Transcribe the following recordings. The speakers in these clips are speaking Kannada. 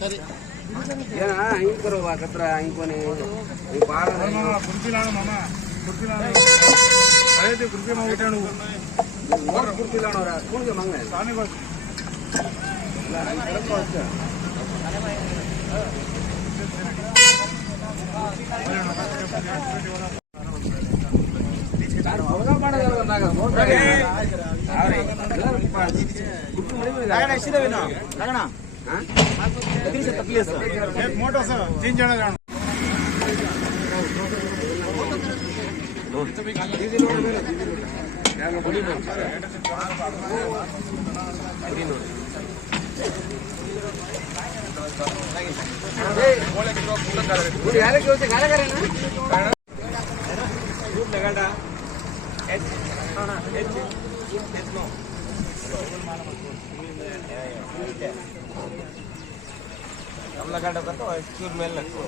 ಸರಿ ಏನ ಹಿಂಗ್ ಕರುವ ಕತ್ರ ಹಿಂಗ್ ಕೊನೆ ಹಿಂಗ್ ಬಾಳ ಕುರ್ತಿಲಾಣ ಮಾಮ ಕುರ್ತಿಲಾಣ ಅದೇ ಕುರ್ತಿ ಮಾಮ ಊಟ ನೋಡ್ ಕುರ್ತಿಲಾಣ ಅವರ ಕೂಡ್ಗೆ ಮಂಗ ಸಾನಿ ಬಸ್ ಅವಗ ಮಾಡೋದಲ್ಲ ನಾಗ ನೋಡ್ತಾರೆ ಲಗಣ ಎಷ್ಟಿದಾವೆ ನಾ ಲಗಣ ಹಾಂ ಎದುರಿಸ ತಪ್ಲಿಸ್ एक मोठा सा 3 जण जाण ಯಾರಿಗೆ ಹೋಗ್ತೆ ಗಾಳಗಾರನ दूध लगाडा एच एच एच नो हम लगाडा का तो चूर मेल लगो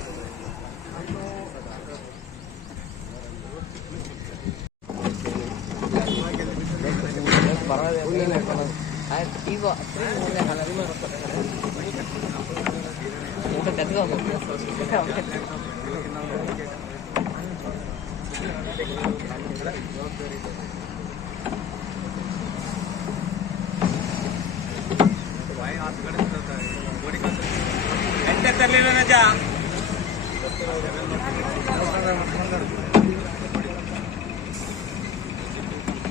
ಎಂತ ತರಲಿಲ್ಲ ನಜ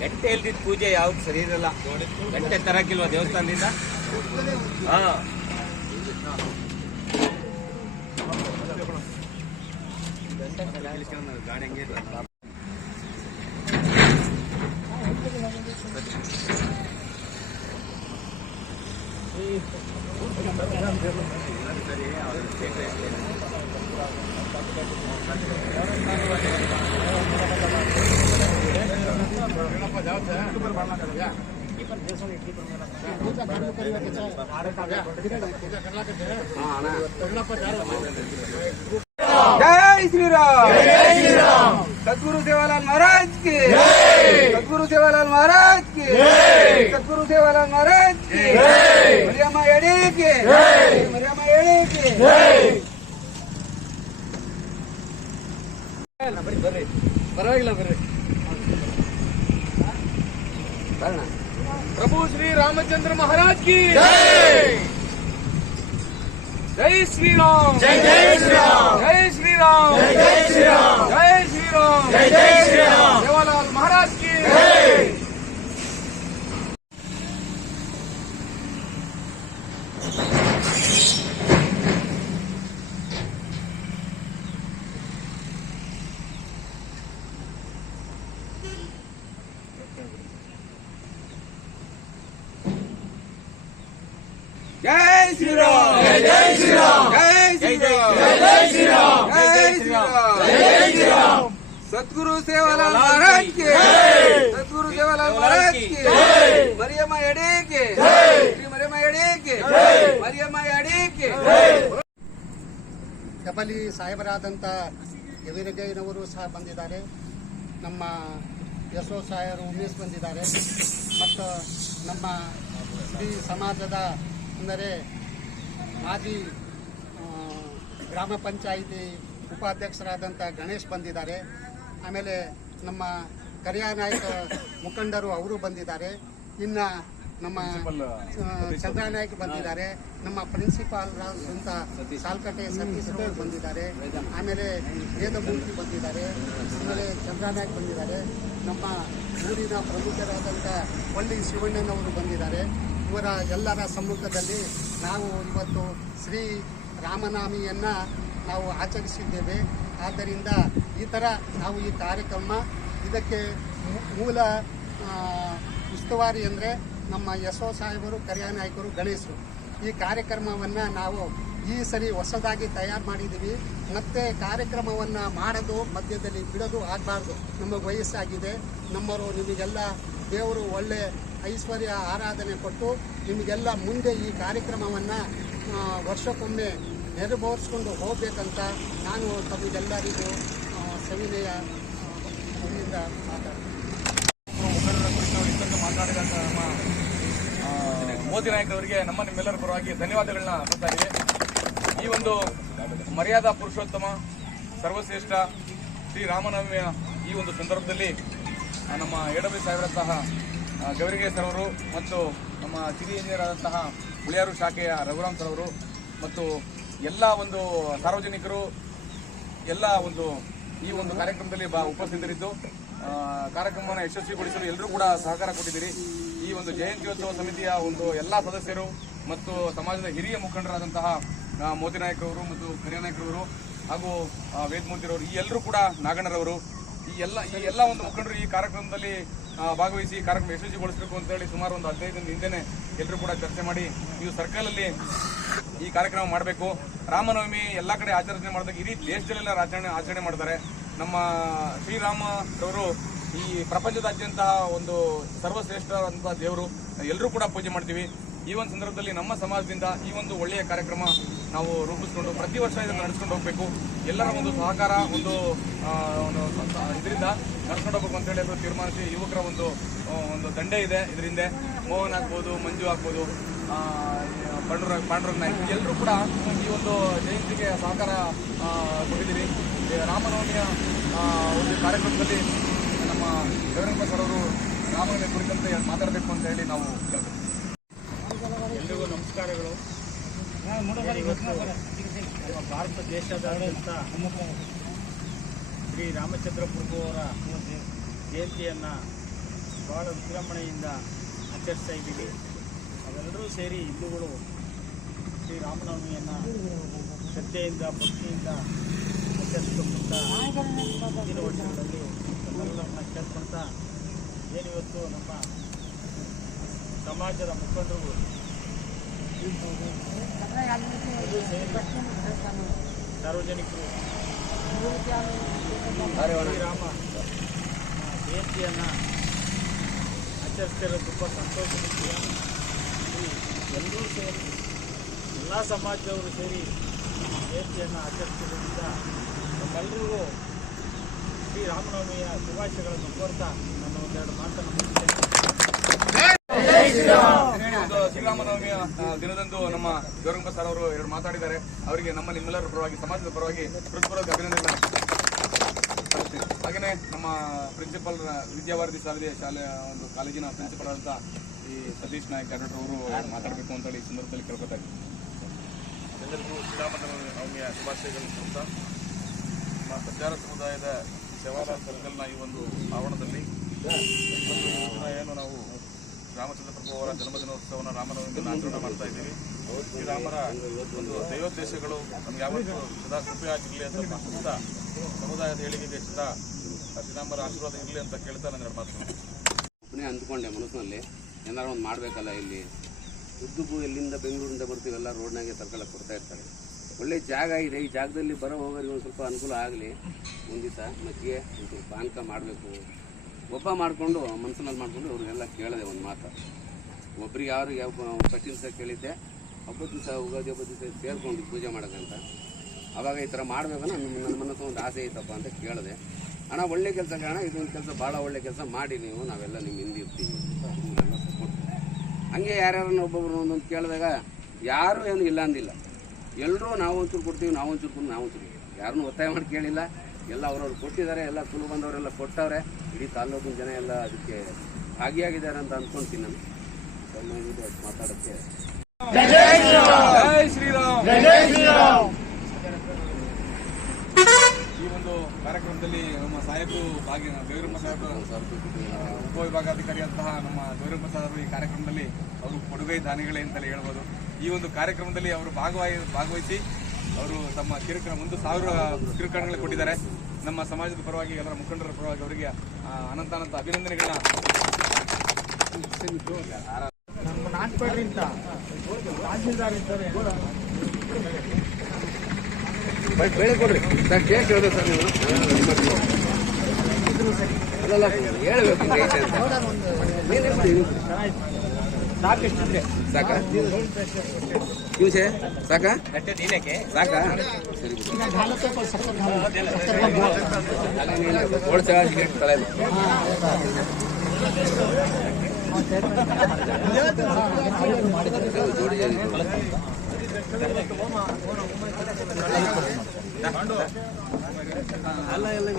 ಗಂಟೆ ಹೇಳ್ತಿದ್ ಪೂಜೆ ಯಾವ್ದು ಸರಿ ಇರಲ್ಲ ಗಂಟೆ ತರಕಿಲ್ವಾ ದೇವಸ್ಥಾನದಿಂದ ಹಾ ಗಾಡಿ ಹಂಗೆ जय श्री राम सतगुरु सेवालाल महाराज की सतगुरु सेवालाल महाराज की सतगुरु सेवालाल महाराज की मरियम्मा एड़ी की मरियम्मा एड़ी की परवागिल्ल ಬರ್ರಿ ಬರೋಣ प्रभु श्री रामचंद्र महाराज की जय जय श्री राम जय जय श्री राम जय श्री राम जय जय श्री राम जय श्री राम जय जय श्री राम सेवालाल महाराज की जय जय श्री राम जय जय श्री राम जय श्री राम जय जय श्री राम जय श्री राम जय श्री राम सतगुरु सेवालाल महाराज की सतगुरु सेवालाल महाराज की मरियम्मा एड़ी की श्री मरियम्मा एड़ी की मरियम्मा एड़ी की ಹೆಬ್ಬಲಿ ಸಾಹೇಬರಾದಂಥ ಯವಿರಗೈನವರು ಸಹ ಬಂದಿದ್ದಾರೆ. ನಮ್ಮ ಯಶೋ ಸಾಯರು ಉಮೇಶ್ ಬಂದಿದ್ದಾರೆ. ಮತ್ತು ನಮ್ಮ ಶ್ರೀ ಸಮಾಜದ ಅಂದರೆ ಮಾಜಿ ಗ್ರಾಮ ಪಂಚಾಯಿತಿ ಉಪಾಧ್ಯಕ್ಷರಾದಂಥ ಗಣೇಶ್ ಬಂದಿದ್ದಾರೆ. ಆಮೇಲೆ ನಮ್ಮ ಕರಿಯ ನಾಯಕ ಮುಖಂಡರು ಅವರು ಬಂದಿದ್ದಾರೆ. ಇನ್ನು ನಮ್ಮ ಚಂದ್ರನಾಯಕ್ ಬಂದಿದ್ದಾರೆ. ನಮ್ಮ ಪ್ರಿನ್ಸಿಪಾಲ್ ಅಂತ ಸಾಲ್ಕಟ್ಟೆ ಸತೀಶ್ ಅವರು ಬಂದಿದ್ದಾರೆ. ಆಮೇಲೆ ವೇದಮೂರ್ತಿ ಬಂದಿದ್ದಾರೆ. ಆಮೇಲೆ ಚಂದ್ರನಾಯಕ್ ಬಂದಿದ್ದಾರೆ. ನಮ್ಮ ಊರಿನ ಪ್ರಮುಖರಾದಂಥ ಹೊಳ್ಳಿ ಶಿವಣ್ಣನವರು ಬಂದಿದ್ದಾರೆ. ಇವರ ಎಲ್ಲರ ಸಮ್ಮುಖದಲ್ಲಿ ನಾವು ಇವತ್ತು ಶ್ರೀ ರಾಮನವಮಿಯನ್ನು ನಾವು ಆಚರಿಸಿದ್ದೇವೆ. ಆದ್ದರಿಂದ ಈ ಥರ ನಾವು ಈ ಕಾರ್ಯಕ್ರಮ ಇದಕ್ಕೆ ಮೂಲ ಉಸ್ತುವಾರಿ ಅಂದರೆ ನಮ್ಮ ಯಶೋ ಸಾಹೇಬರು, ಕರಿಯ ನಾಯಕರು, ಗಣೇಶರು. ಈ ಕಾರ್ಯಕ್ರಮವನ್ನು ನಾವು ಈ ಸರಿ ಹೊಸದಾಗಿ ತಯಾರು ಮಾಡಿದ್ದೀವಿ. ಮತ್ತು ಕಾರ್ಯಕ್ರಮವನ್ನು ಮಾಡೋದು ಮಧ್ಯದಲ್ಲಿ ಬಿಡೋದು ಆಗಬಾರ್ದು. ನಮಗೆ ವಯಸ್ಸಾಗಿದೆ. ನಮ್ಮವರು ನಿಮಗೆಲ್ಲ ದೇವರು ಒಳ್ಳೆ ಐಶ್ವರ್ಯ ಆರಾಧನೆ ಕೊಟ್ಟು ನಿಮಗೆಲ್ಲ ಮುಂದೆ ಈ ಕಾರ್ಯಕ್ರಮವನ್ನು ವರ್ಷಕ್ಕೊಮ್ಮೆ ನೆರವೇರಿಸ್ಕೊಂಡು ಹೋಗಬೇಕಂತ ನಾನು ತಮಗೆಲ್ಲರಿಗೂ ಸವಿನಯ ಮಾತಾಡಿದಂಥ ನಮ್ಮ ಮೋದಿ ನಾಯಕರವರಿಗೆ ನಮ್ಮ ನಿಮ್ಮೆಲ್ಲರ ಪರವಾಗಿ ಧನ್ಯವಾದಗಳನ್ನ ಕೊಡ್ತಾ ಇದ್ದೀವಿ. ಈ ಒಂದು ಮರ್ಯಾದಾ ಪುರುಷೋತ್ತಮ ಸರ್ವಶ್ರೇಷ್ಠ ಶ್ರೀ ರಾಮನವಮಿಯ ಈ ಒಂದು ಸಂದರ್ಭದಲ್ಲಿ ನಮ್ಮ ಎಡಬಿ ಸಾಹೇಬರಂತಹ ಗೌರಿಗೆ ಸರ್ ಅವರು ಮತ್ತು ನಮ್ಮ ಸಿರಿ ಇಂಜಿನಿಯರ್ ಆದಂತಹ ಹುಳಿಯಾರು ಶಾಖೆಯ ರಘುರಾಮ್ ಸರ್ ಅವರು ಮತ್ತು ಎಲ್ಲ ಒಂದು ಸಾರ್ವಜನಿಕರು ಎಲ್ಲ ಒಂದು ಈ ಒಂದು ಕಾರ್ಯಕ್ರಮದಲ್ಲಿ ಉಪಸ್ಥಿತರಿದ್ದು ಕಾರ್ಯಕ್ರಮವನ್ನು ಯಶಸ್ವಿಗೊಳಿಸಲು ಎಲ್ಲರೂ ಕೂಡ ಸಹಕಾರ ಕೊಟ್ಟಿದ್ದೀರಿ. ಈ ಒಂದು ಜಯಂತ್ಯೋತ್ಸವ ಸಮಿತಿಯ ಒಂದು ಎಲ್ಲ ಸದಸ್ಯರು ಮತ್ತು ಸಮಾಜದ ಹಿರಿಯ ಮುಖಂಡರಾದಂತಹ ಮೋದಿ ನಾಯಕರವರು ಮತ್ತು ಕರಿಯನಾಯಕರವರು ಹಾಗೂ ವೇದಮೂರ್ತಿರವರು ಈ ಎಲ್ಲರೂ ಕೂಡ ನಾಗಣ್ಣರವರು ಈ ಎಲ್ಲ ಒಂದು ಮುಖಂಡರು ಈ ಕಾರ್ಯಕ್ರಮದಲ್ಲಿ ಭಾಗವಹಿಸಿ ಈ ಕಾರ್ಯಕ್ರಮ ಯಶಸ್ವಿಗೊಳಿಸಬೇಕು ಅಂತ ಹೇಳಿ ಸುಮಾರು ಒಂದು 15 ದಿನದ ಹಿಂದೆನೆ ಎಲ್ಲರೂ ಕೂಡ ಚರ್ಚೆ ಮಾಡಿ ನೀವು ಸರ್ಕಲಲ್ಲಿ ಈ ಕಾರ್ಯಕ್ರಮ ಮಾಡಬೇಕು. ರಾಮನವಮಿ ಎಲ್ಲ ಕಡೆ ಆಚರಣೆ ಮಾಡಿದಾಗ ಇಡೀ ದೇಶದಲ್ಲೆಲ್ಲ ಆಚರಣೆ ಮಾಡ್ತಾರೆ. ನಮ್ಮ ಶ್ರೀರಾಮರವರು ಈ ಪ್ರಪಂಚದಾದ್ಯಂತ ಒಂದು ಸರ್ವಶ್ರೇಷ್ಠ ದೇವರು, ಎಲ್ಲರೂ ಕೂಡ ಪೂಜೆ ಮಾಡ್ತೀವಿ. ಈ ಒಂದು ಸಂದರ್ಭದಲ್ಲಿ ನಮ್ಮ ಸಮಾಜದಿಂದ ಈ ಒಂದು ಒಳ್ಳೆಯ ಕಾರ್ಯಕ್ರಮ ನಾವು ರೂಪಿಸ್ಕೊಂಡು ಪ್ರತಿ ವರ್ಷ ಇದನ್ನು ನಡೆಸ್ಕೊಂಡು ಹೋಗಬೇಕು. ಎಲ್ಲರ ಒಂದು ಸಹಕಾರ ಒಂದು ಇದರಿಂದ ನಡ್ಸ್ಕೊಂಡು ಹೋಗ್ಬೇಕು ಅಂತ ಹೇಳಿ ತೀರ್ಮಾನಿಸಿ ಯುವಕರ ಒಂದು ದಂಡೆ ಇದೆ. ಇದರಿಂದ ಮೋಹನ್ ಆಗ್ಬೋದು, ಮಂಜು ಆಗ್ಬೋದು, ಪಾಂಡುರಂಗ ನಾಯ್ಕ ಎಲ್ಲರೂ ಕೂಡ ಈ ಒಂದು ಜಯಂತಿಗೆ ಸಹಕಾರ ಕೊಟ್ಟಿದ್ದೀವಿ. ರಾಮನವಮಿಯ ಒಂದು ಕಾರ್ಯಕ್ರಮದಲ್ಲಿ ನಮ್ಮ ದೇವರಂಗ ಸರ್ ಅವರು ರಾಮನವಮಿ ಕುರಿತಂತೆ ಮಾತಾಡಬೇಕು ಅಂತ ಹೇಳಿ ನಾವು ಕೇಳ್ತೀವಿ. ಎಲ್ರಿಗೂ ನಮಸ್ಕಾರಗಳು. ನಮ್ಮ ಭಾರತ ದೇಶದಾದ್ಯಂತ ಶ್ರೀ ರಾಮಚಂದ್ರ ಪ್ರಭು ಅವರ ಜಯಂತಿಯನ್ನು ಭಾಳ ವಿಜೃಂಭಣೆಯಿಂದ ಆಚರಿಸ್ತಾ ಇದ್ದೀವಿ. ಅವೆಲ್ಲರೂ ಸೇರಿ ಹಿಂದೂಗಳು ಶ್ರೀರಾಮನವಮಿಯನ್ನು ಶ್ರದ್ಧೆಯಿಂದ ಭಕ್ತಿಯಿಂದ ಆಚರಿಸ್ಕೊಂತ ಮುಂದಿನ ವರ್ಷಗಳಲ್ಲಿ ಎಲ್ಲರನ್ನ ಕೇಳ್ಕೊಳ್ತಾ ಏನಿವತ್ತು ನಮ್ಮ ಸಮಾಜದ ಮುಖಂಡರು ಸಾರ್ವಜನಿಕರು ಶ್ರೀರಾಮ ಜಯಂತಿಯನ್ನು ಆಚರಿಸ್ತಿರೋದು ತುಂಬ ಸಂತೋಷದ ವಿಷಯ. ಎಲ್ಲರೂ ಸೇರಿ ಎಲ್ಲ ಸಮಾಜದವರು ಸೇರಿ ಜಯಂತಿಯನ್ನು ಆಚರಿಸಿರೋದ್ರಿಂದ ನಮ್ಮೆಲ್ಲರಿಗೂ ಶ್ರೀರಾಮನವಮಿಯ ಶುಭಾಶಯಗಳನ್ನು ಕೋರ್ತಾ ನನ್ನ ಒಂದೆರಡು ಮಾತನ್ನು ಮುಗಿಸ್ತೇನೆ. ಶ್ರೀರಾಮನವಮಿಯ ದಿನದಂದು ನಮ್ಮ ಗೌರಂಗ ಸರ್ ಅವರು ಎರಡು ಮಾತಾಡಿದ್ದಾರೆ. ಅವರಿಗೆ ನಮ್ಮ ನಿಮ್ಮೆಲ್ಲರ ಪರವಾಗಿ ಸಮಾಜದ ಪರವಾಗಿ ಹೃತ್ಪೂರ್ವಕ ಅಭಿನಂದನೆ. ಹಾಗೆಯೇ ನಮ್ಮ ಪ್ರಿನ್ಸಿಪಲ್ ವಿದ್ಯಾವಾರಧಿ ಶಾಲೆಯ ಒಂದು ಕಾಲೇಜಿನ ಪ್ರಿನ್ಸಿಪಲ್ ಆದಂಥ ಈ ಸತೀಶ್ ನಾಯ್ಕ ಡಾಕ್ಟರ್ ಅವರು ಮಾತಾಡಬೇಕು ಅಂತೇಳಿ ಈ ಸಂದರ್ಭದಲ್ಲಿ ಕೇಳ್ಕೊತಾ ಇದ್ದೀವಿ. ಎಲ್ಲರಿಗೂ ಶ್ರೀರಾಮನವಮಿಯ ಶುಭಾಶಯಗಳನ್ನು ಕೊಡ್ತಾ ನಮ್ಮ ಪ್ರಚಾರ ಸಮುದಾಯದ ಸೇವಾಲಾಲ್ ಸರ್ಕಲ್ನ ಈ ಒಂದು ಆವರಣದಲ್ಲಿ ಏನು ನಾವು ರಾಮಚಂದ್ರ ಪ್ರಭು ಅವರ ಜನ್ಮದಿನೋತ್ಸವನ ರಾಮನವಮಿಯನ್ನು ಆಚರಣೆ ಮಾಡ್ತಾ ಇದ್ದೀವಿ. ಶ್ರೀರಾಮರ ಒಂದು ದೈವೋದ್ದೇಶಗಳು ನಮ್ಗೆ ಯಾವತ್ತೂ ಸದಾ ಕೃಪೆಯಾಗಿರಲಿ ಅಂತ ಭಾವಿಸ್ತಾ ಸಮುದಾಯದ ಏಳಿಗೆಗೆ ಸದಾ ಶ್ರೀರಾಮರ ಆಶೀರ್ವಾದ ಇರಲಿ ಅಂತ ಕೇಳ್ತಾ ನನ್ನ ಮಾತುಗಳು. ಒಬ್ಬನೇ ಅಂದ್ಕೊಂಡೆ ಮನಸ್ಸಿನಲ್ಲಿ ಏನಾರು ಒಂದು ಮಾಡಬೇಕಲ್ಲ. ಇಲ್ಲಿ ಉದ್ದಕ್ಕೂ ಎಲ್ಲಿಂದ ಬೆಂಗಳೂರಿಂದ ಬರ್ತೀವೆಲ್ಲ ರೋಡ್ನಾಗೆ ಸರ್ಕಲ್ ಕೊಡ್ತಾ ಇರ್ತಾರೆ. ಒಳ್ಳೆ ಜಾಗ ಇದೆ. ಈ ಜಾಗದಲ್ಲಿ ಬರೋ ಹೋಗೋರಿಗೆ ಒಂದು ಸ್ವಲ್ಪ ಅನುಕೂಲ ಆಗಲಿ. ಒಂದು ದಿವಸ ಮಜ್ಜಿಗೆ ಒಂದು ಸ್ವಲ್ಪ ಪಾನಕ ಮಾಡಬೇಕು. ಒಬ್ಬ ಮಾಡಿಕೊಂಡು ಮನಸ್ಸಿನಲ್ಲಿ ಮಾಡಿಕೊಂಡು ಅವ್ರಿಗೆಲ್ಲ ಕೇಳಿದೆ ಒಂದು ಮಾತು. ಒಬ್ರಿಗೆ ಯಾರಿಗೆ ಫಸ್ಟ್ ದಿವಸ ಕೇಳಿದ್ದೆ, ಹಬ್ಬದ ದಿವಸ ಉಗಾದಿ ಹಬ್ಬದ ದಿವಸ ಸೇರ್ಕೊಂಡು ಪೂಜೆ ಮಾಡೋಕ್ಕಂತ. ಆವಾಗ ಈ ಥರ ಮಾಡಬೇಕನ್ನ ನನ್ನ ಮನಸ್ಸು ಒಂದು ಆಸೆ ಐತಪ್ಪ ಅಂತ ಕೇಳಿದೆ. ಅಣ್ಣ ಒಳ್ಳೆ ಕೆಲಸ ಕಾರಣ, ಇದೊಂದು ಕೆಲಸ ಭಾಳ ಒಳ್ಳೆ ಕೆಲಸ ಮಾಡಿ ನೀವು, ನಾವೆಲ್ಲ ನಿಮ್ಮ ಹಿಂದಿರ್ತೀವಿ, ನಿಮಗೆಲ್ಲ ಸಪೋರ್ಟ್. ಹಂಗೆ ಯಾರ್ಯಾರನ್ನ ಒಬ್ಬೊಬ್ರು ಒಂದೊಂದು ಕೇಳಿದಾಗ ಯಾರೂ ಏನು ಇಲ್ಲ ಅಂದಿಲ್ಲ. ಎಲ್ಲರೂ ನಾವು ಒಂಚೂರು ಕೊಡ್ತೀವಿ, ನಾವು ಒಂಚೂರು ಕೊಡ್ತೀವಿ, ನಾವು ಒಂಚೂರು ಯಾರನ್ನೂ ಒತ್ತಾಯ ಮಾಡಿ ಕೇಳಿಲ್ಲ. ಎಲ್ಲ ಅವ್ರವ್ರು ಕೊಟ್ಟಿದ್ದಾರೆ. ಎಲ್ಲ ಕುಲು ಬಂದವರೆಲ್ಲ ಕೊಟ್ಟವ್ರೆ. ಇಡೀ ತಾಲೂಕಿನ ಜನ ಎಲ್ಲ ಅದಕ್ಕೆ ಭಾಗಿಯಾಗಿದ್ದಾರೆ ಅಂತ ಅಂದ್ಕೊಳ್ತೀನಿ ನಾನು. ಮಾತಾಡೋಕ್ಕೆ ಜೈ ಶ್ರೀರಾಮ್. ಈ ಒಂದು ಕಾರ್ಯಕ್ರಮದಲ್ಲಿ ನಮ್ಮ ಸಾಹೇಬರು ಗೌರಮ್ಮ ಸಾಹೇಬರು ಉಪವಿಭಾಗಾಧಿಕಾರಿಯಂತಹ ನಮ್ಮ ಗೌರಮ್ಮ ಸಾಹೇಬರು ಈ ಕಾರ್ಯಕ್ರಮದಲ್ಲಿ ಅವರು ಕೊಡುಗೈ ದಾನಿಗಳೇ ಅಂತಲೇ ಹೇಳ್ಬೋದು. ಈ ಒಂದು ಕಾರ್ಯಕ್ರಮದಲ್ಲಿ ಅವರು ಭಾಗವಹಿಸಿ ಅವರು ತಮ್ಮ ಒಂದು 1000 ಕಿರುಕಾಣಗಳು ಕೊಟ್ಟಿದ್ದಾರೆ. ನಮ್ಮ ಸಮಾಜದ ಪರವಾಗಿ ಎಲ್ಲರ ಮುಖಂಡರ ಪರವಾಗಿ ಅವರಿಗೆ ಅನಂತ ಅಭಿನಂದನೆಗಳನ್ನ. ನಮ್ಮ ನಾಟ್ಪೇಟೆಯಿಂದ ತಹಸೀಲ್ದಾರ್ ಇದ್ದಾರೆ. ಬೆಳೆ ಕೊಡ್ರಿ ಸರ್. ಕೇಸ್ ಹೇಳಿದೆ ಸರ್ ನೀವು ಅಲ್ಲ ಹೇಳ್ಬೇಕು ಸಾಕಾ ನಿಮಿಷ ಸಾಕಾ ಸಾಕಾ ಸರಿ ಓಡಿಸ ತಲೆ ಜೋಡಿ ಅಲ್ಲ ಎಲ್ಲ